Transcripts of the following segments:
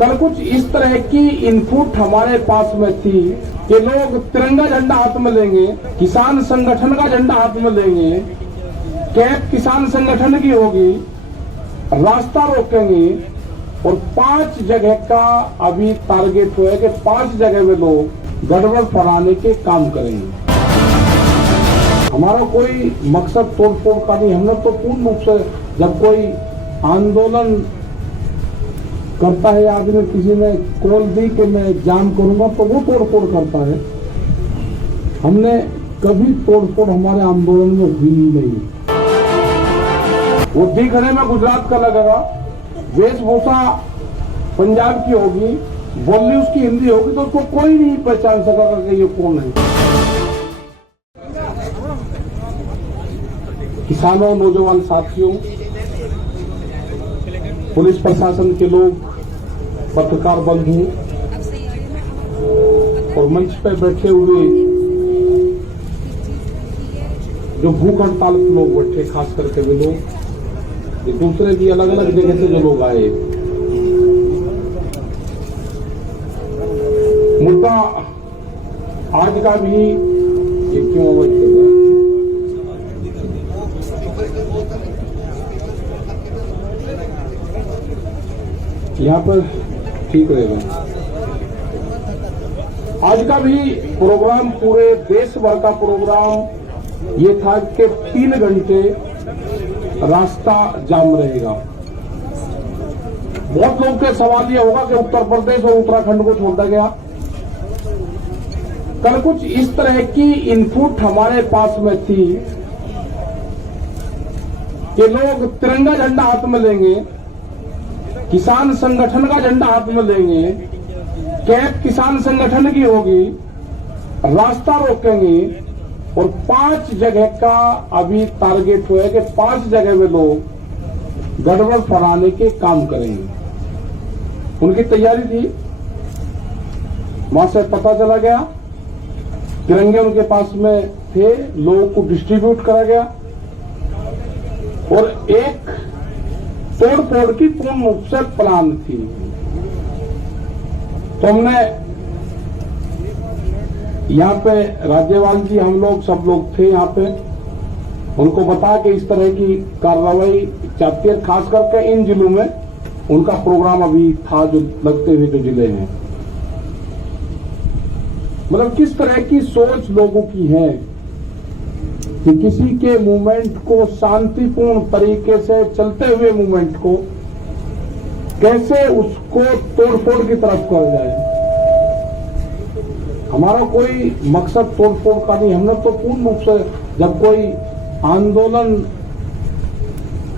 कल कुछ इस तरह की इनपुट हमारे पास में थी कि लोग तिरंगा झंडा हाथ में लेंगे, किसान संगठन का झंडा हाथ में लेंगे, कैप किसान संगठन की होगी, रास्ता रोकेंगे और 5 जगह का अभी टारगेट हुआ है कि 5 जगह में लोग गड़बड़ फैलाने के काम करेंगे। हमारा कोई मकसद तोड़फोड़ का नहीं। हमने तो पूर्ण रूप से जब कोई आंदोलन करता है, आदमी किसी ने कॉल दी कि मैं जाम करूंगा तो वो तोड़फोड़ करता है। हमने कभी तोड़फोड़ हमारे आंदोलन में हुई ही नहीं। वो दिखने में गुजरात का लगेगा, वेशभूषा पंजाब की होगी, बोली उसकी हिंदी होगी, तो उसको कोई नहीं पहचान सकेगा कि ये कौन है। किसानों, नौजवान साथियों, पुलिस प्रशासन के लोग, पत्रकार बंधु और मंच पर बैठे हुए जो भूख हड़ताल के लोग बैठे, खास करके वे लोग, ये दूसरे भी अलग अलग जगह से जो लोग आए। मुद्दा आज का भी ये क्यों यहाँ पर ठीक रहेगा। आज का भी प्रोग्राम, पूरे देश भर का प्रोग्राम ये था कि 3 घंटे रास्ता जाम रहेगा। बहुत लोग के सवाल ये होगा कि उत्तर प्रदेश और उत्तराखंड को छोड़ दिया गया। कल कुछ इस तरह की इनपुट हमारे पास में थी कि लोग तिरंगा झंडा हाथ में लेंगे, किसान संगठन का झंडा हाथ में लेंगे, कैप किसान संगठन की होगी, रास्ता रोकेंगे और 5 जगह का अभी टारगेट हुआ है कि 5 जगह में लोग गड़बड़ फैलाने के काम करेंगे। उनकी तैयारी थी। वहां से पता चला गया, तिरंगे उनके पास में थे, लोगों को डिस्ट्रीब्यूट करा गया और एक तोड़-फोड़ की पूर्ण रूप से प्लान थी। तो हमने यहाँ पे राज्यपाल जी, हम लोग सब लोग थे यहाँ पे, उनको बता के इस तरह की कार्रवाई चाहती है। खास करके इन जिलों में उनका प्रोग्राम अभी था, जो लगते हुए जो जिले हैं, मतलब किस तरह की सोच लोगों की है कि किसी के मूवमेंट को, शांतिपूर्ण तरीके से चलते हुए मूवमेंट को कैसे उसको तोड़फोड़ की तरफ कर जाए। हमारा कोई मकसद तोड़फोड़ का नहीं। हमने तो पूर्ण रूप से जब कोई आंदोलन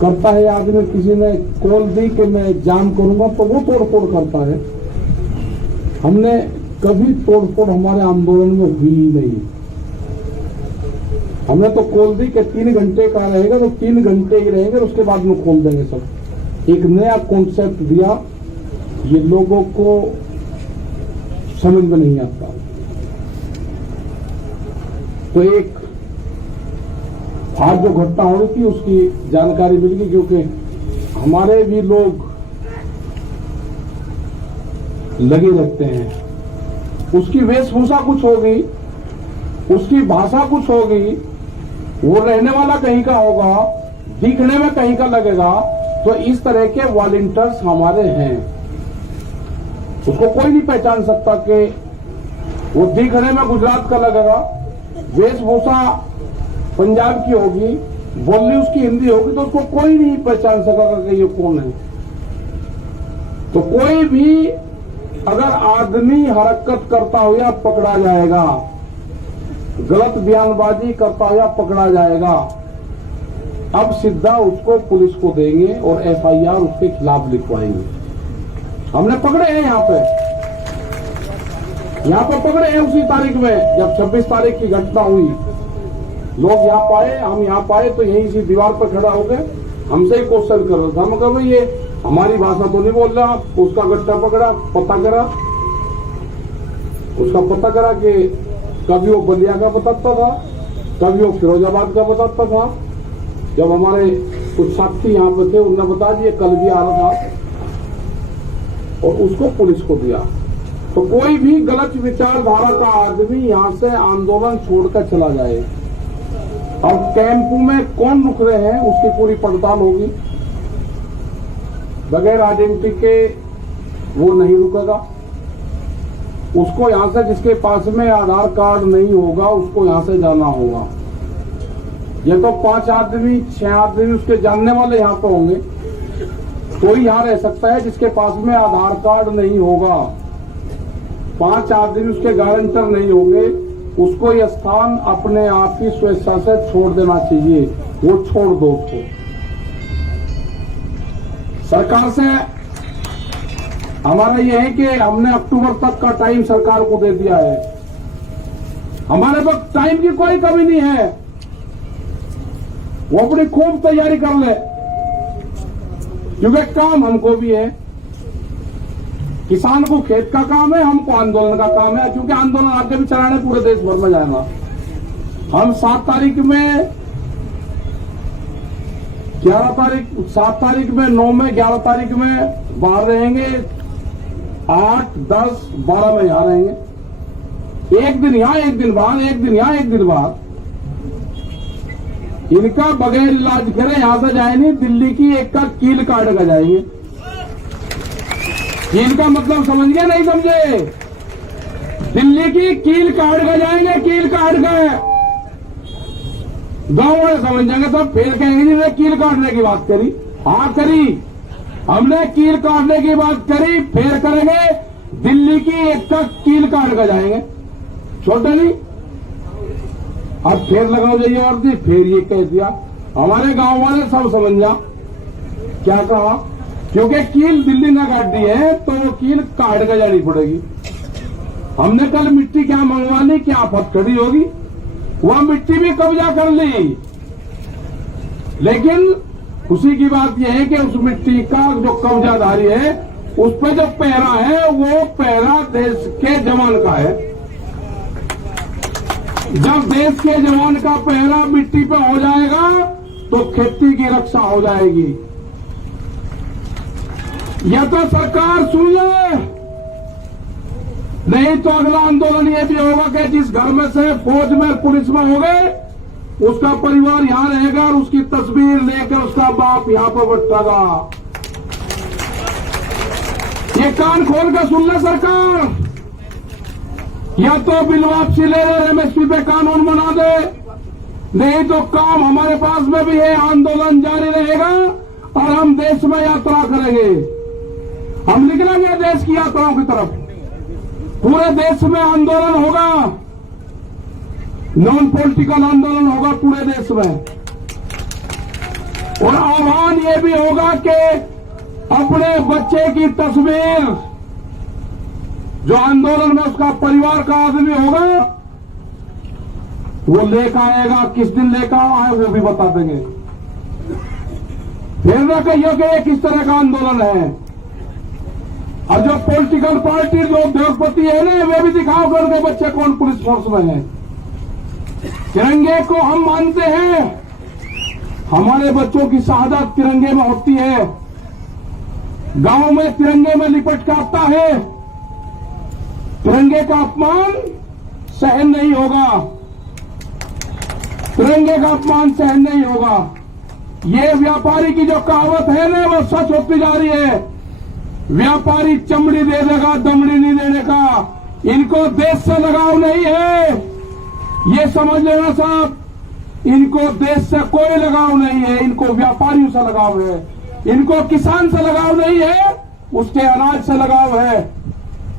करता है, आदमी किसी ने कॉल दी कि मैं जाम करूंगा तो वो तोड़फोड़ करता है। हमने कभी तोड़फोड़ हमारे आंदोलन में हुई ही नहीं। हमने तो खोल दी कि 3 घंटे का रहेगा तो 3 घंटे ही रहेंगे, उसके बाद में खोल देंगे सब। एक नया कॉन्सेप्ट दिया, ये लोगों को समझ में नहीं आता। तो एक आज जो घटना हो रही थी उसकी जानकारी मिल गई, क्योंकि हमारे भी लोग लगे रहते हैं। उसकी वेशभूषा कुछ होगी, उसकी भाषा कुछ होगी, वो रहने वाला कहीं का होगा, दिखने में कहीं का लगेगा। तो इस तरह के वॉलंटियर्स हमारे हैं, उसको कोई नहीं पहचान सकता कि वो दिखने में गुजरात का लगेगा, वेशभूषा पंजाब की होगी, बोली उसकी हिंदी होगी, तो उसको कोई नहीं पहचान सकेगा कि ये कौन है। तो कोई भी अगर आदमी हरकत करता हो या पकड़ा जाएगा, गलत बयानबाजी करता हुआ पकड़ा जाएगा। अब सीधा उसको पुलिस को देंगे और एफआईआर उसके खिलाफ लिखवाएंगे। हमने पकड़े हैं यहाँ पे पकड़े हैं उसी तारीख में, जब 26 तारीख की घटना हुई। लोग यहाँ पाए, हम यहाँ पाए तो यहीं इसी दीवार पर खड़ा हो गए, हमसे ही क्वेश्चन कर रहा था। हम कहा ये हमारी भाषा तो नहीं बोल रहा। उसका गट्टा पकड़ा, पता करा, उसका पता करा कि कभी वो बलिया का बताता था, कभी वो फिरोजाबाद का बताता था। जब हमारे कुछ साथी यहाँ पे थे, उन्होंने बताया ये कल भी आ रहा था और उसको पुलिस को दिया। तो कोई भी गलत विचारधारा का आदमी यहां से आंदोलन छोड़कर चला जाए। अब टेम्पू में कौन रुक रहे हैं उसकी पूरी पड़ताल होगी। बगैर आइडेंटिटी के वो नहीं रुकेगा। उसको यहां से, जिसके पास में आधार कार्ड नहीं होगा, उसको यहां से जाना होगा। ये तो 5 आदमी 6 आदमी उसके जानने वाले यहां पर होंगे, कोई यहां रह सकता है जिसके पास में आधार कार्ड नहीं होगा। 5 आदमी उसके गारंटर नहीं होंगे, उसको यह स्थान अपने आप ही स्वेच्छा से छोड़ देना चाहिए। वो छोड़ दो उसको। सरकार से हमारा यह है कि हमने अक्टूबर तक का टाइम सरकार को दे दिया है। हमारे पास टाइम की कोई कमी नहीं है। वो अपनी खूब तैयारी कर ले, क्योंकि काम हमको भी है। किसान को खेत का काम है, हमको आंदोलन का काम है, क्योंकि आंदोलन आगे भी चलाने पूरे देश भर में जाएगा। हम 7 तारीख में 7 तारीख में 9 में 11 तारीख में बाहर रहेंगे, 8, 10, 12 में यहां रहेंगे। एक दिन यहां, एक दिन बाहर, एक दिन यहां, एक दिन बाहर। इनका बगैर इलाज करे यहां से जाए नहीं, दिल्ली की एक का कील काट कर जाएंगे। कील का मतलब समझ गए नहीं समझे? दिल्ली की कील काट कर जाएंगे, कील काट कर। गांव वाले समझ जाएंगे, तब फिर कहेंगे जी ने कील काटने की बात करी। हाँ करी, हमने कील काटने की बात करी, फिर करेंगे दिल्ली की एक का कील काट कर जाएंगे। छोटे नहीं, अब फिर लगाओ जाइए और दी, फिर ये कह दिया। हमारे गांव वाले सब समझ जा क्या कहा, क्योंकि कील दिल्ली ने काट दी है तो वो कील काट कर जानी पड़ेगी। हमने कल मिट्टी क्या मंगवा ली, क्या आफत खड़ी होगी, वह मिट्टी भी कब्जा कर ली। लेकिन खुशी की बात यह है कि उस मिट्टी का जो कब्जाधारी है, उस पर जो पहरा है, वो पहरा देश के जवान का है। जब देश के जवान का पहरा मिट्टी पे हो जाएगा तो खेती की रक्षा हो जाएगी। यह तो सरकार सुन ले, नहीं तो अगला आंदोलन यह भी होगा कि जिस घर में से फौज में पुलिस में हो गए, उसका परिवार यहां रहेगा और उसकी तस्वीर लेकर उसका बाप यहां पर बैठेगा। ये कान खोल कर सुन ले सरकार, या तो बिल वापसी ले ले, एमएसपी पे कानून बना दे, नहीं तो काम हमारे पास में भी है, आंदोलन जारी रहेगा और हम देश में यात्रा करेंगे। हम निकलेंगे देश की यात्राओं की तरफ, पूरे देश में आंदोलन होगा, नॉन पॉलिटिकल आंदोलन होगा पूरे देश में। और आह्वान ये भी होगा कि अपने बच्चे की तस्वीर, जो आंदोलन में उसका परिवार का आदमी होगा, वो लेकर आएगा। किस दिन लेकर आए वो भी बता देंगे। फिर न कहिए कि ये किस तरह का आंदोलन है। और जो पॉलिटिकल पार्टी, जो उद्योगपति है ना, वे भी दिखाओ कि उनके बच्चे कौन पुलिस फोर्स में है। तिरंगे को हम मानते हैं, हमारे बच्चों की शहादत तिरंगे में होती है। गांव में तिरंगे में लिपट कर आता है, तिरंगे का अपमान सहन नहीं होगा, तिरंगे का अपमान सहन नहीं होगा। ये व्यापारी की जो कहावत है ना, वो सच होती जा रही है। व्यापारी चमड़ी दे देगा, दमड़ी नहीं देने का। इनको देश से लगाव नहीं है, ये समझ लेना साहब। इनको देश से कोई लगाव नहीं है, इनको व्यापारियों से लगाव है। इनको किसान से लगाव नहीं है, उसके अनाज से लगाव है।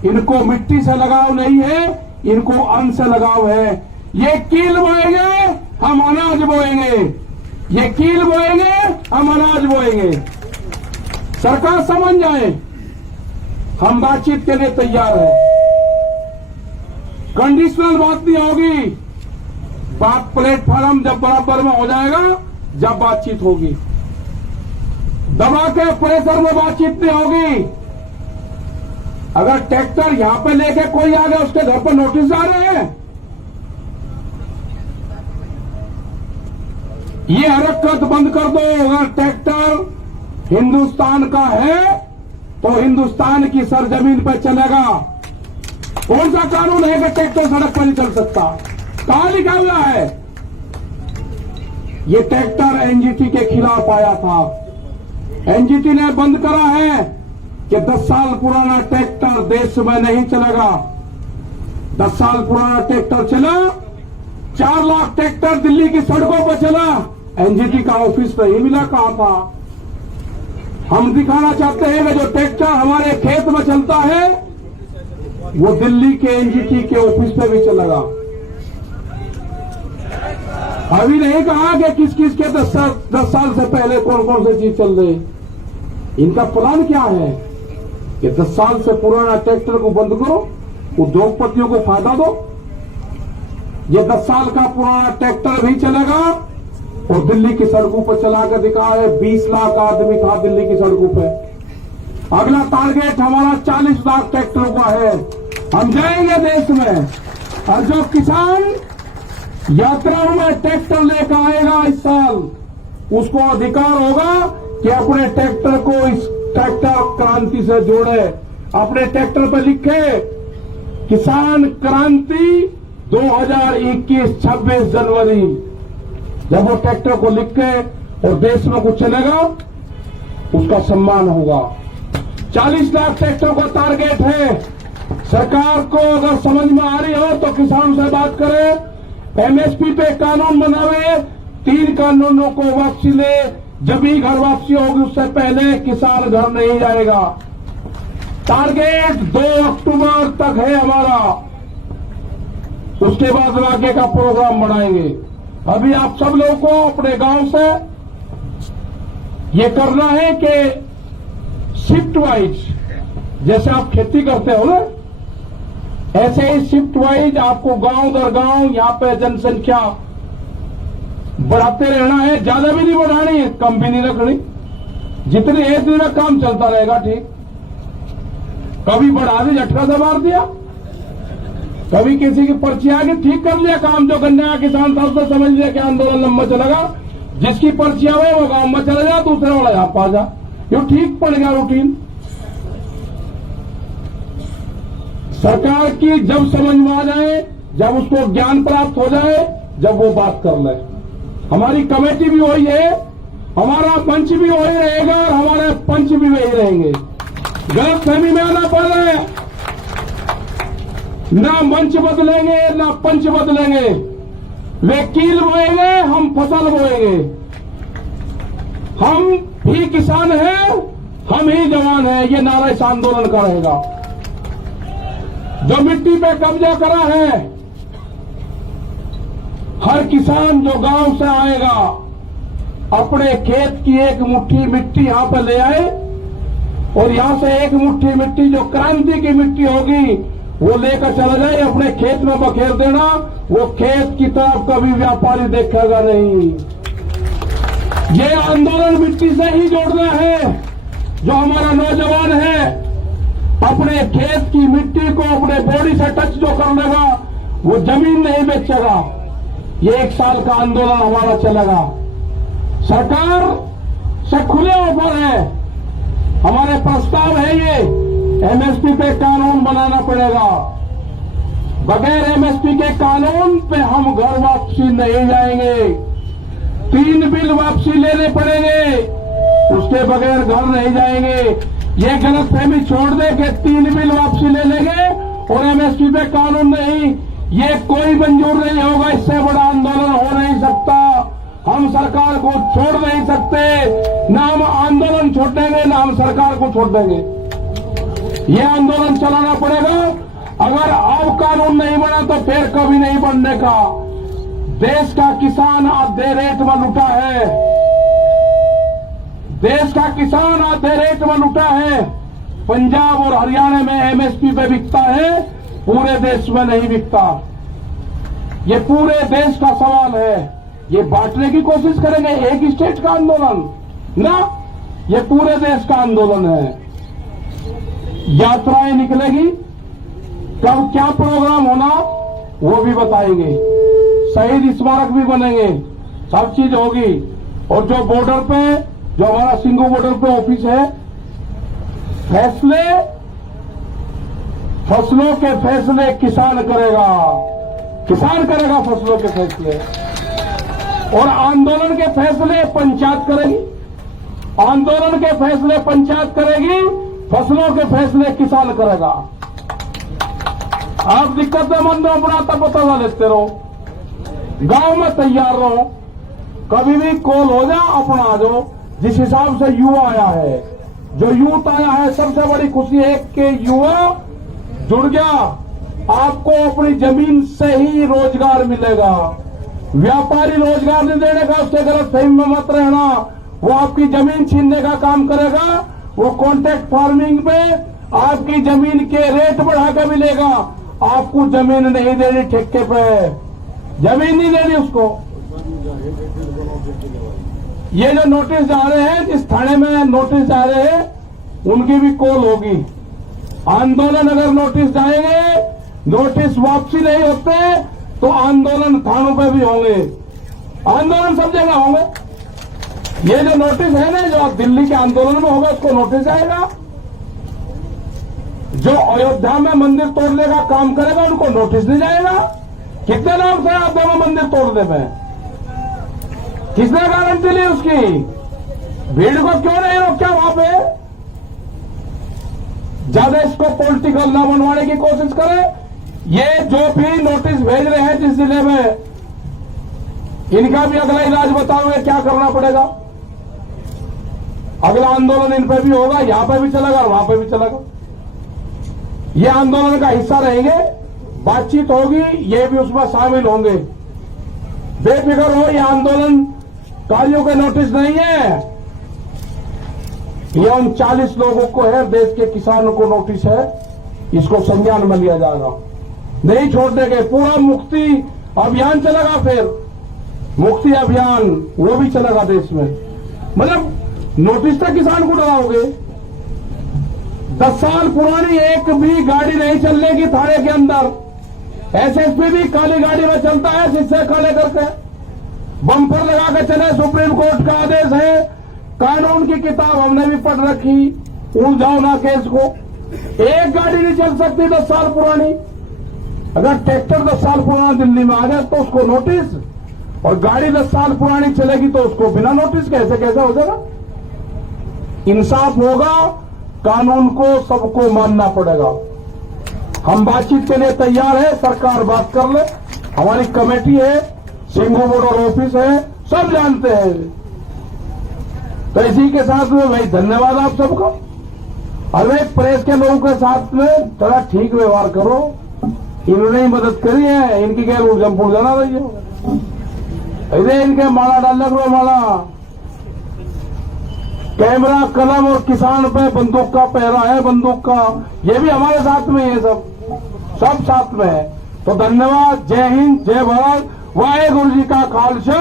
इनको मिट्टी से लगाव नहीं है, इनको अन्न से लगाव है। ये कील बोएंगे, हम अनाज बोएंगे। ये कील बोएंगे, हम अनाज बोएंगे। सरकार समझ जाए, हम बातचीत के लिए तैयार हैं। कंडीशनल बात नहीं होगी, बात प्लेटफॉर्म जब बराबर में हो जाएगा, जब बातचीत होगी। दबा के प्रेशर में बातचीत नहीं होगी। अगर ट्रैक्टर यहां पे लेके कोई आ गया, उसके घर पर नोटिस जा रहे हैं, ये हरकत बंद कर दो। अगर ट्रैक्टर हिंदुस्तान का है तो हिंदुस्तान की सरजमीन पर चलेगा। कौन सा कानून है कि ट्रैक्टर सड़क पर नहीं चल सकता? कहां लिखा हुआ है? ये ट्रैक्टर एनजीटी के खिलाफ आया था। एनजीटी ने बंद करा है कि 10 साल पुराना ट्रैक्टर देश में नहीं चलेगा। 10 साल पुराना ट्रैक्टर चला, 4 लाख ट्रैक्टर दिल्ली की सड़कों पर चला, एनजीटी का ऑफिस नहीं मिला। कहां था? हम दिखाना चाहते हैं कि जो ट्रैक्टर हमारे खेत में चलता है वो दिल्ली के एनजीटी के ऑफिस पे भी चलेगा। अभी नहीं कहा कि किस किस के 10 साल से पहले कौन कौन सी चीज चल रही। इनका प्लान क्या है कि 10 साल से पुराना ट्रैक्टर को बंद करो, उद्योगपतियों को फायदा दो। ये 10 साल का पुराना ट्रैक्टर भी चलेगा और दिल्ली की सड़कों पर चला कर दिखा है। 20 लाख आदमी था दिल्ली की सड़कों पे। अगला टारगेट हमारा 40 लाख ट्रैक्टरों का है। हम जाएंगे देश में, और जो किसान यात्रा में ट्रैक्टर लेकर आएगा इस साल, उसको अधिकार होगा कि अपने ट्रैक्टर को इस ट्रैक्टर क्रांति से जोड़े। अपने ट्रैक्टर पर लिखे किसान क्रांति 2021 26 जनवरी। जब वो ट्रैक्टर को लिख के और देश में कुछ चलेगा, उसका सम्मान होगा। 40 लाख ट्रैक्टर का टारगेट है। सरकार को अगर समझ में आ रही हो तो किसानों से बात करें, एमएसपी पे कानून बनावे, 3 कानूनों को वापसी ले। जब भी घर वापसी होगी उससे पहले किसान घर नहीं जाएगा। टारगेट 2 अक्टूबर तक है हमारा, उसके बाद आगे का प्रोग्राम बनाएंगे। अभी आप सब लोगों को अपने गांव से ये करना है कि शिफ्ट वाइज, जैसे आप खेती करते हो ना, ऐसे ही शिफ्ट वाइज आपको गांव दर गांव यहां पे जनसंख्या बढ़ाते रहना है। ज्यादा भी नहीं बढ़ानी, कम भी नहीं रखनी। जितनी एक दिन में काम चलता रहेगा, ठीक। कभी बढ़ा दी, झटका से मार दिया, कभी किसी की पर्ची आ गई, ठीक कर लिया काम। जो गन्ना किसान था उसने समझ लिया कि आंदोलन लंबा चलेगा, जिसकी पर्ची आवे वो गांव में चले जा, दूसरे वाला यहां पा जा। ये ठीक पड़ गया रूटीन। सरकार की जब समझ में आ जाए, जब उसको ज्ञान प्राप्त हो जाए, जब वो बात कर ले। हमारी कमेटी भी वही है, हमारा मंच भी वही रहेगा और हमारे पंच भी वही रहेंगे। गलत फहमी में आना पड़ रहा है। ना मंच बदलेंगे ना पंच बदलेंगे। वे कील बोएंगे, हम फसल बोएंगे। हम भी किसान हैं, हम ही जवान हैं, ये नारा इस आंदोलन का रहेगा। जो मिट्टी पे कब्जा करा है, हर किसान जो गांव से आएगा अपने खेत की एक मुट्ठी मिट्टी यहां पर ले आए, और यहां से एक मुट्ठी मिट्टी जो क्रांति की मिट्टी होगी वो लेकर चला जाए, अपने खेत में बखेर देना। वो खेत की तरफ कभी व्यापारी देखेगा नहीं। ये आंदोलन मिट्टी से ही जोड़ना है। जो हमारा नौजवान है अपने खेत की मिट्टी को अपने बॉडी से टच जो कर लेगा वो जमीन नहीं बेचेगा। ये 1 साल का आंदोलन हमारा चलेगा। सरकार से खुले ऑफर है, हमारे प्रस्ताव है ये, एमएसपी पे कानून बनाना पड़ेगा। बगैर एमएसपी के कानून पे हम घर वापसी नहीं जाएंगे। 3 बिल वापसी लेने पड़ेंगे, उसके बगैर घर नहीं जाएंगे। ये गलतफहमी छोड़ दे कि 3 बिल वापसी ले लेंगे और एमएसपी पे कानून नहीं, ये कोई मंजूर नहीं होगा। इससे बड़ा आंदोलन हो नहीं सकता। हम सरकार को छोड़ नहीं सकते, ना हम आंदोलन छोड़ देंगे ना हम सरकार को छोड़ देंगे। ये आंदोलन चलाना पड़ेगा। अगर अब कानून नहीं बना तो फिर कभी नहीं बनने का। देश का किसान आधे रेट में लुटा है, देश का किसान आधे रेट में लुटा है। पंजाब और हरियाणा में एमएसपी पे बिकता है, पूरे देश में नहीं बिकता। ये पूरे देश का सवाल है। ये बांटने की कोशिश करेंगे एक स्टेट का आंदोलन ना, ये पूरे देश का आंदोलन है। यात्राएं निकलेगी, कब क्या प्रोग्राम होना वो भी बताएंगे। शहीद स्मारक भी बनेंगे, सब चीज होगी। और जो बॉर्डर पे, जो हमारा सिंगू बॉर्डर पे ऑफिस है, फैसले, फसलों के फैसले किसान करेगा, किसान करेगा फसलों के फैसले। और आंदोलन के फैसले पंचायत करेगी, आंदोलन के फैसले पंचायत करेगी, फसलों के फैसले किसान करेगा। आप दिक्कतमंद हो, अपना तब पता लेते रहो, गांव में तैयार रहो, कभी भी कॉल हो जा, अपना आ जाओ। जिस हिसाब से युवा आया है, जो यूथ आया है, सबसे बड़ी खुशी है कि युवा जुड़ गया। आपको अपनी जमीन से ही रोजगार मिलेगा। व्यापारी रोजगार नहीं देने का, उससे गलत फहमी में मत रहना। वो आपकी जमीन छीनने का काम करेगा। वो कॉन्ट्रैक्ट फार्मिंग पे आपकी जमीन के रेट बढ़ा कर मिलेगा। आपको जमीन नहीं देनी, ठेके पे जमीन नहीं देनी उसको। ये जो नोटिस जा रहे हैं, जिस थाने में नोटिस जा रहे हैं, उनकी भी कॉल होगी। आंदोलन अगर नोटिस जाएंगे, नोटिस वापसी नहीं होते तो आंदोलन थानों पे भी होंगे, आंदोलन सब जगह होंगे। ये जो नोटिस है ना, जो दिल्ली के आंदोलन में होगा, उसको नोटिस जाएगा। जो अयोध्या में मंदिर तोड़ने का काम करेगा, उनको नोटिस नहीं जाएगा। कितने लोग थे अयोध्या में मंदिर तोड़ने में? किसने गारंटी ली उसकी? भीड़ को क्यों नहीं रोका वहां पे? ज्यादा इसको पॉलिटिकल न बनवाने की कोशिश करें। ये जो भी नोटिस भेज रहे हैं जिस जिले में, इनका भी अगला इलाज बताओगे क्या करना पड़ेगा। अगला आंदोलन इन पे भी होगा, यहां पे भी चलेगा और वहां पे भी चलेगा। ये आंदोलन का हिस्सा रहेंगे, बातचीत होगी, ये भी उसमें शामिल होंगे। बेफिक्र हो, ये आंदोलन कार्यों के नोटिस नहीं है, ये उन 40 लोगों को है, देश के किसानों को नोटिस है। इसको संज्ञान में लिया जाएगा, नहीं छोड़ देंगे। पूरा मुक्ति अभियान चलेगा, फिर मुक्ति अभियान वो भी चलेगा देश में। मतलब नोटिस तक किसान को डराओगे। 10 साल पुरानी एक भी गाड़ी नहीं चलने की थाने के अंदर। एसएसपी भी काली गाड़ी में चलता है, शीशे काले करके बम्पर लगा के चले। सुप्रीम कोर्ट का आदेश है, कानून की किताब हमने भी पढ़ रखी, उलझाओ ना केस को। एक गाड़ी नहीं चल सकती 10 साल पुरानी। अगर ट्रैक्टर 10 साल पुराना दिल्ली में आ जाए तो उसको नोटिस, और गाड़ी 10 साल पुरानी चलेगी तो उसको बिना नोटिस। कैसे कैसे हो जाएगा? इंसाफ होगा, कानून को सबको मानना पड़ेगा। हम बातचीत के लिए तैयार है, सरकार बात कर ले। हमारी कमेटी है, सिंघू बॉर्डर ऑफिस है, सब जानते हैं। तो इसी के साथ में भाई धन्यवाद आप सबका। और भाई प्रेस के लोगों के साथ में थोड़ा ठीक व्यवहार करो। इन्होंने ही मदद करी है, इनकी क्या उलझम जाना रही हो। इधर इनके माला डालने को माला, कैमरा, कलम और किसान पे बंदूक का पहरा है, बंदूक का। ये भी हमारे साथ में है, सब साथ में है। तो धन्यवाद, जय हिंद, जय भारत, वाहेगुरु जी का खालसा,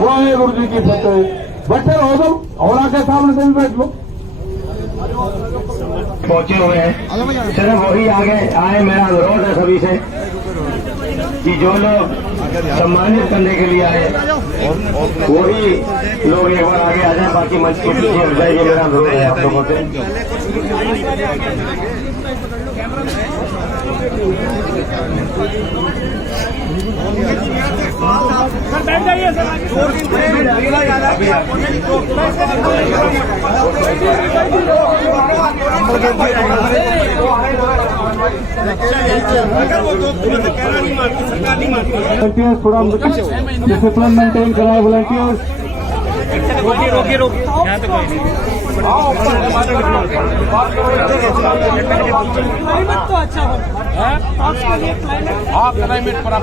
वाहेगुरु जी की फतेह। बैठे रहो तुम, और आके सामने से भी बैठ लो। पहुंचे हुए हैं, सिर्फ वही आगे आए। मेरा अनुरोध है सभी से कि जो लोग सम्मानित करने के लिए आए वही लोग एक बार आगे आ जाए, बाकी मंच के पीछे हो जाए। ये मेरा अनुरोध है आप लोगों से। सर बैठ जाइए सर। वॉलंटियर्स थोड़ा डिसिप्लिन मेंटेन कराए। वॉलंटियर्स रोकिए यहाँ तो कोई नहीं। तो अच्छा हो क्लाइमेट पर आप